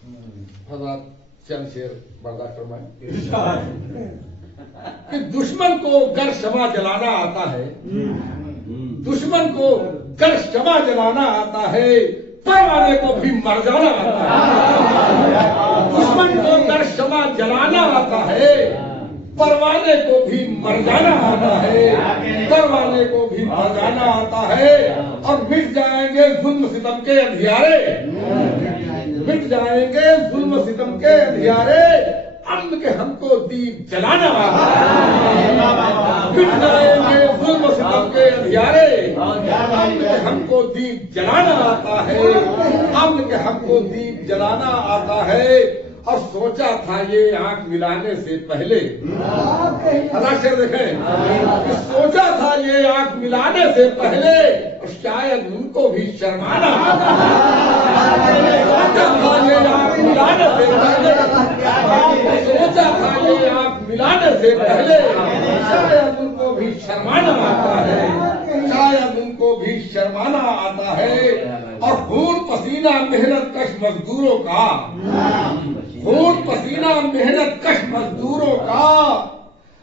حضرات چند شیر برداشت فرمائیں کہ دشمن کو گر شمع جلانا آتا ہے، دشمن کو گر شمع جلانا آتا ہے، پروانے کو بھی مر جانا آتا ہے۔ دشمن کو گر شمع جلانا آتا ہے، پروانے کو بھی مر جانا آتا ہے، پروانے کو بھی مر جانا آتا ہے، اور مٹ جائیں گے ظلم ستم کے اندھیارے، مٹ جائیں گے ظلم ستم کے اندھیارے، امن کے ہم کو دیپ جلانا آتا ہے۔ مٹ جائیں گے ظلم ستم کے اندھیارے، امن کے ہم کو دیپ جلانا آتا ہے، امن کے ہم کو دیپ جلانا آتا ہے۔ اور سوچا تھا یہ آنکھ ملانے سے پہلے، شیر دیکھیں کہ سوچا تھا یہ آنکھ ملانے سے پہلے شاید ان کو بھی شرمانا آتا ہے۔ سوچا تھا یہ آنکھ ملانے سے پہلے، سوچا تھا یہ آنکھ ملانے سے پہلے شاید ان کو بھی شرمانا آتا ہے، شاید ان کو بھی شرمانا آتا ہے۔ اور خون پسینہ محنت کش مزدوروں کا، خون پسینہ محنت کش مزدوروں کا،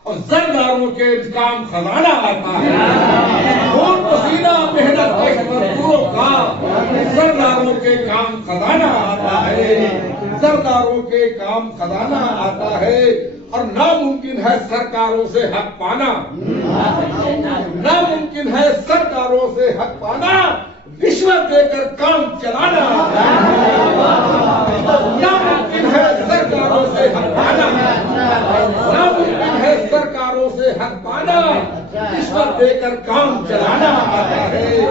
اور زرداروں کے انتقام خزانہ آتا ہے۔ خون پسینہ محنت کش مزدوروں کا، زرداروں کے کام خزانہ آتا ہے، زرداروں کے کام خزانہ آتا ہے۔ اور ناممکن ہے سرکاروں سے حق پانا، ناممکن ہے سرکاروں سے حق پانا، رشوت دے کر کام چلانا آتا ہے۔ ناممکن ہے سرکاروں سے حق پانا، ناممکن ہے سرکاروں سے حق پانا، رشوت دے کر کام چلانا آتا ہے۔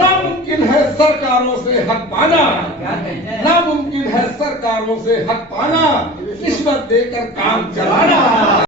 ناممکن ہے سرکاروں سے حق پانا، ناممکن ہے سرکاروں سے حق پانا، رشوت دے کر کام چلانا